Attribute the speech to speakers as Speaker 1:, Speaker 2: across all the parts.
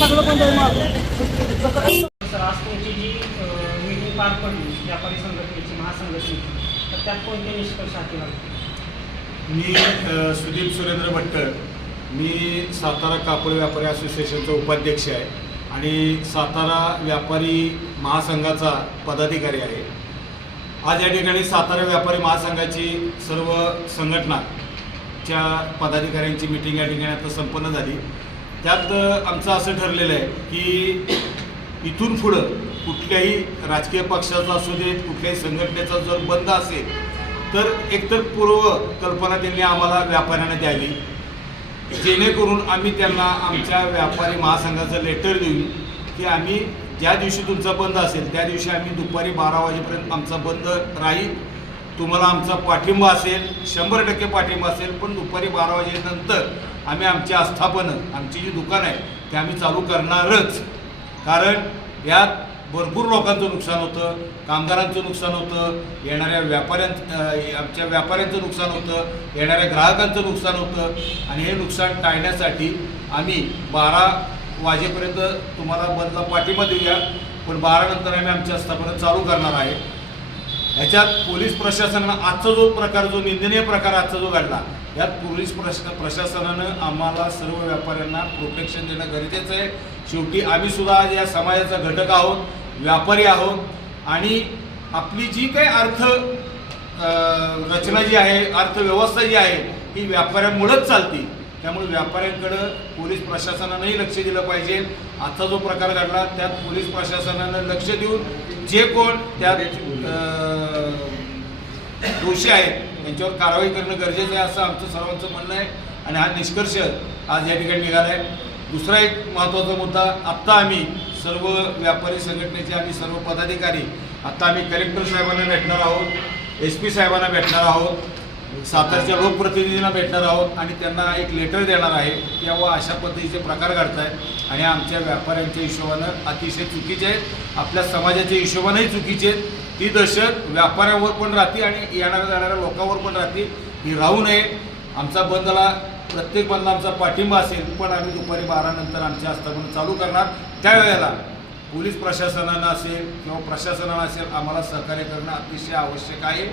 Speaker 1: सगळं पण व्यापारी संघटनेची महासंघटनेची. तर त्यात कोणते निष्कर्ष हाती
Speaker 2: मी सुदीप सुरेंद्र भट्टर मी सातारा कापड व्यापारी असोसिएशनचा उपाध्यक्ष आहे आणि सातारा व्यापारी महासंघाचा पदाधिकारी आहे. आज या ठिकाणी सातारा व्यापारी महासंघाची सर्व संघटनाच्या पदाधिकाऱ्यांची मिटिंग या ठिकाणी आता संपन्न झाली. त्यात आमचं असं ठरलेलं आहे की इथून पुढं कुठल्याही राजकीय पक्षाचा असू दे कुठल्याही संघटनेचा जर बंद असेल तर एकतर पूर्व कल्पना त्यांनी आम्हाला व्यापाऱ्यांना द्यावी. जेणेकरून आम्ही त्यांना आमच्या व्यापारी महासंघाचं लेटर देऊ की आम्ही ज्या दिवशी तुमचा बंद असेल त्या दिवशी आम्ही दुपारी बारा वाजेपर्यंत आमचा बंद राहील. तुम्हाला आमचा पाठिंबा असेल शंभर टक्के पाठिंबा असेल पण दुपारी बारा वाजेनंतर आम्ही आमची आस्थापनं आमची जी दुकान आहे ते आम्ही चालू करणारच. कारण यात भरपूर लोकांचं नुकसान होतं कामगारांचं नुकसान होतं येणाऱ्या व्यापाऱ्यांचं आमच्या व्यापाऱ्यांचं नुकसान होतं येणाऱ्या ग्राहकांचं नुकसान होतं आणि हे नुकसान टाळण्यासाठी आम्ही बारा वाजेपर्यंत तुम्हाला बंदला पाठिंबा देऊया पण बारानंतर आम्ही आमच्या आस्थापना चालू करणार आहे. ह्याच्यात पोलीस प्रशासनानं आजचा जो प्रकार जो निंदनीय प्रकार आजचा जो घडला यात पोलीस प्रश प्रशासनानं आम्हाला सर्व व्यापाऱ्यांना प्रोटेक्शन देणं गरजेचं आहे. शेवटी आम्हीसुद्धा आज या समाजाचा घटक आहोत. व्यापारी आहोत. आणि आपली जी काही अर्थ रचना जी आहे अर्थव्यवस्था जी आहे ही व्यापाऱ्यामुळंच चालती. त्यामुळे व्यापाऱ्यांकडं पोलीस प्रशासनानंही लक्ष दिलं पाहिजे. आजचा जो प्रकार घडला त्यात पोलीस प्रशासनानं लक्ष देऊन जे कोण त्या दोषी आहेत त्यांच्यावर कारवाई करणं गरजेचं आहे असं आमचं सर्वांचं म्हणणं आहे. आणि हा निष्कर्ष आज या ठिकाणी निघाला आहे. दुसरा एक महत्त्वाचा मुद्दा आत्ता आम्ही सर्व व्यापारी संघटनेचे आम्ही सर्व पदाधिकारी आत्ता आम्ही कलेक्टर साहेबांना भेटणार आहोत एस पी साहेबांना भेटणार आहोत सातारच्या लोकप्रतिनिधींना भेटणार आहोत आणि त्यांना एक लेटर देणार आहे की अशा पद्धतीचे प्रकार घडतायत आणि आमच्या व्यापाऱ्यांच्या हिशोबानं अतिशय चुकीचे आहेत. आपल्या समाजाच्या हिशोबानंही चुकीचे आहेत. ती दहशत व्यापाऱ्यावर पण राहते आणि येणाऱ्या जाणाऱ्या लोकांवर पण राहते. ही राहू नये. आमचा बंदला प्रत्येक बंद आमचा पाठिंबा असेल पण आम्ही दुपारी बारा नंतर आमची आस्थापना चालू करणार. त्यावेळेला पोलीस प्रशासनानं असेल किंवा प्रशासनानं असेल आम्हाला सहकार्य करणं अतिशय आवश्यक आहे.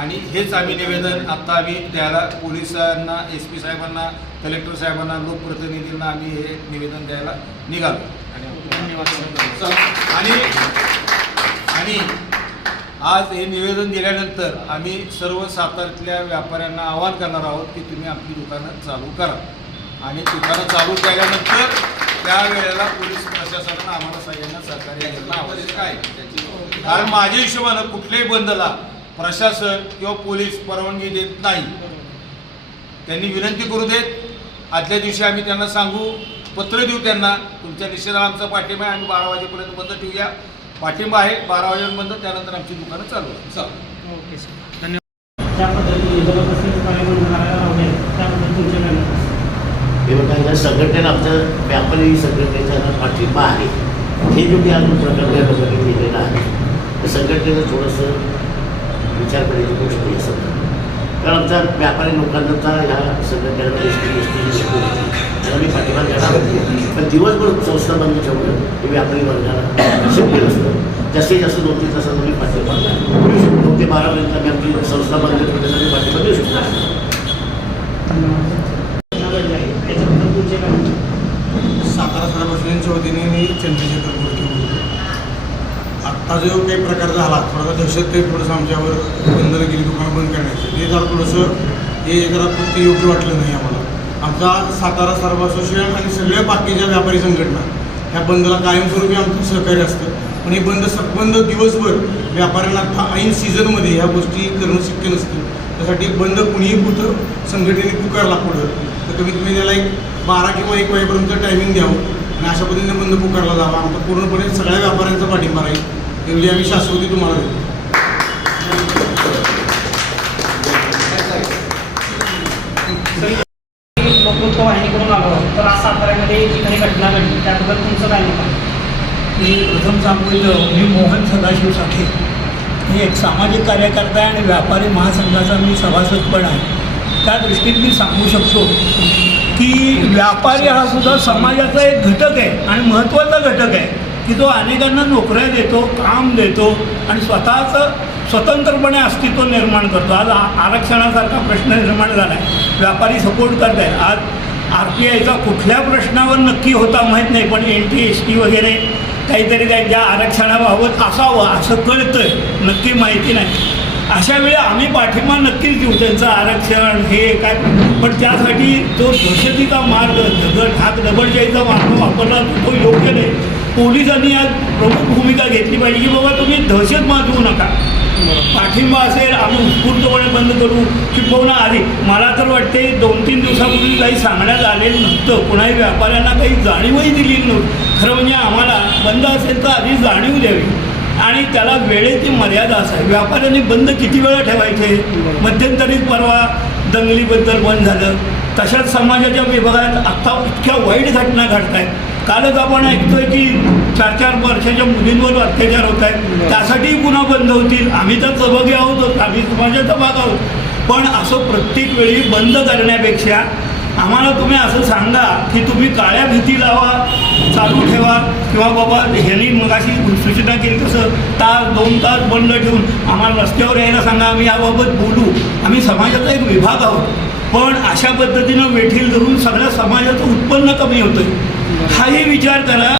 Speaker 2: आणि हेच आम्ही निवेदन आत्ता आम्ही द्यायला पोलिसांना एस पी साहेबांना कलेक्टर साहेबांना लोकप्रतिनिधींना आम्ही हे निवेदन द्यायला निघालो. आणि आणि आज हे निवेदन दिल्यानंतर आम्ही सर्व साताऱ्यातल्या व्यापाऱ्यांना आवाहन करणार आहोत की तुम्ही आपली दुकानं चालू करा. आणि दुकानं चालू केल्यानंतर त्यावेळेला पोलीस प्रशासनानं आम्हाला सगळ्यांना सहकार्य करणं आवश्यक आहे. कारण माझ्या हिशोबानं कुठल्याही बंदला प्रशासन किंवा पोलीस परवानगी देत नाही. त्यांनी विनंती करू देत. आदल्या दिवशी आम्ही त्यांना सांगू पत्र देऊ त्यांना. तुमच्या निषेधाला आमचा पाठिंबा आम्ही बारा वाजेपर्यंत बंद ठेवूया. पाठिंबा आहे. बारा वाजेपर्यंत बंद त्यानंतर आमची दुकानं चालू आहे चालू.
Speaker 1: Okay sir. धन्यवाद. ज्या पद्धतीने जबरदस्तीपणे बंद करायला लावले त्याबद्दल तुमचे काय मत? आहे?
Speaker 3: हे बघा या संघटनेला आमचं व्यापारी संघटनेचा पाठिंबा आहे हे जो काही अजून लोकांनी केलेला आहे. त्या संघटनेनं थोडंसं विचार करायची गोष्ट आहे असं. कारण आमच्या व्यापारी लोकांचा ह्या संघटनेला एस टी एस टी त्याला मी पाठिंबा देणार पण दिवसभर संस्था बंद ठेवलं हे व्यापारी वर्गाला शक्य नसतं जास्तीत जास्त दोन तीन तासात मी पाठिंबा देऊ शकतो नऊ ते बारापर्यंत मी आपली संस्था बंद ठेवण्यासाठी पाठिंबा देऊ शकतो
Speaker 1: सातारा घडली आहे
Speaker 4: वतीने मी चंद्रशेखर गोडके बोलतो आत्ता जो काही प्रकार झाला थोडासा दहशत काही थोडंसं आमच्यावर बंधनं गेली दुकानं बंद करण्याचं. ते जरा थोडंसं हे जरा ते योग्य वाटलं नाही आम्हाला. आमचा सातारा सर्व असोसिएशन आणि सगळ्या बाकीच्या व्यापारी संघटना ह्या बंदला कायमस्वरूपी आमचं सहकार्य असतं. पण हे बंद स बंद दिवसभर व्यापाऱ्यांना आता ऐन सीझनमध्ये ह्या गोष्टी करणं शक्य नसतं. त्यासाठी बंद कुणीही कुठं संघटनेने पुकारला पुढं तर कमीत कमी त्याला एक बारा किंवा एक वाजेपर्यंत टायमिंग द्यावं आणि अशा पद्धतीने बंद पुकारला जावा. आमचा पूर्णपणे सगळ्या व्यापाऱ्यांचा पाठिंबा राहील. एवढी आम्ही शाश्वती तुम्हाला देतो
Speaker 1: लोकत्व वाहिनीकडून आलो तर आज साताऱ्यामध्ये जी काही घटना घडली त्याबद्दल तुमचं काय मत आहे?
Speaker 5: प्रथम सांगितलं मी मोहन सदाशिव साठे. मी एक सामाजिक कार्यकर्ता आहे आणि व्यापारी महासंघाचा मी सभासद पण आहे. त्या दृष्टीने मी सांगू शकतो की व्यापारी हा सुद्धा समाजाचा एक घटक आहे आणि महत्त्वाचा घटक आहे की तो अनेकांना नोकऱ्या देतो काम देतो आणि स्वतःचं स्वतंत्रपणे अस्तित्व निर्माण करतो. आज आरक्षणासारखा प्रश्न निर्माण झाला आहे व्यापारी सपोर्ट करत आहेत आज आर पी आयचा कुठल्या प्रश्नावर नक्की होता माहीत नाही पण एन टी एस टी वगैरे काहीतरी त्यांच्या आरक्षणाबाबत असावं असं कळतं नक्की माहिती नाही. अशा वेळी आम्ही पाठिंबा नक्कीच देऊ त्यांचं आरक्षण हे काय. पण त्यासाठी जो दहशतीचा मार्ग दगड ठाक दगडशाहीचा मार्ग वापरला तो योग्य नाही. पोलिसांनी आज प्रमुख भूमिका घेतली पाहिजे की बाबा तुम्ही दहशत माजवू नका. पाठिंबा असेल आम्ही उत्स्फूर्तपणे बंद करू की ना आधी. मला तर वाटते दोन तीन दिवसापूर्वी काही सांगण्यात आलेलं नव्हतं. कुणाही व्यापाऱ्यांना काही जाणीवही दिली नव्हती. खरं म्हणजे आम्हाला बंद असेल तर आधी जाणीव द्यावी. आणि त्याला वेळेची मर्यादा असावी. व्यापाऱ्यांनी बंद किती वेळा ठेवायचे? मध्यंतरीत परवा दंगलीबद्दल बंद झालं. तशाच समाजाच्या विभागात आत्ता इतक्या वाईट घटना घडत आहेत कालच आपण ऐकतोय की चार चार वर्षाच्या मुलींवर अत्याचार होत आहेत. त्यासाठीही पुन्हा बंद होतील. आम्ही तर सहभागी आहोत. आम्ही समाजाचा भाग आहोत. पण असं प्रत्येक वेळी बंद करण्यापेक्षा आम्हाला तुम्ही असं सांगा की तुम्ही काळ्या भीती लावा चालू ठेवा. किंवा बाबा ह्यांनी मगाशी सूचना केली तसं तास दोन तास बंद ठेवून आम्हाला रस्त्यावर यायला सांगा. आम्ही याबाबत बोलू. आम्ही समाजाचा एक विभाग आहोत. पण अशा पद्धतीनं वेठील धरून सगळ्या समाजाचं उत्पन्न कमी होतं हाही विचार करा.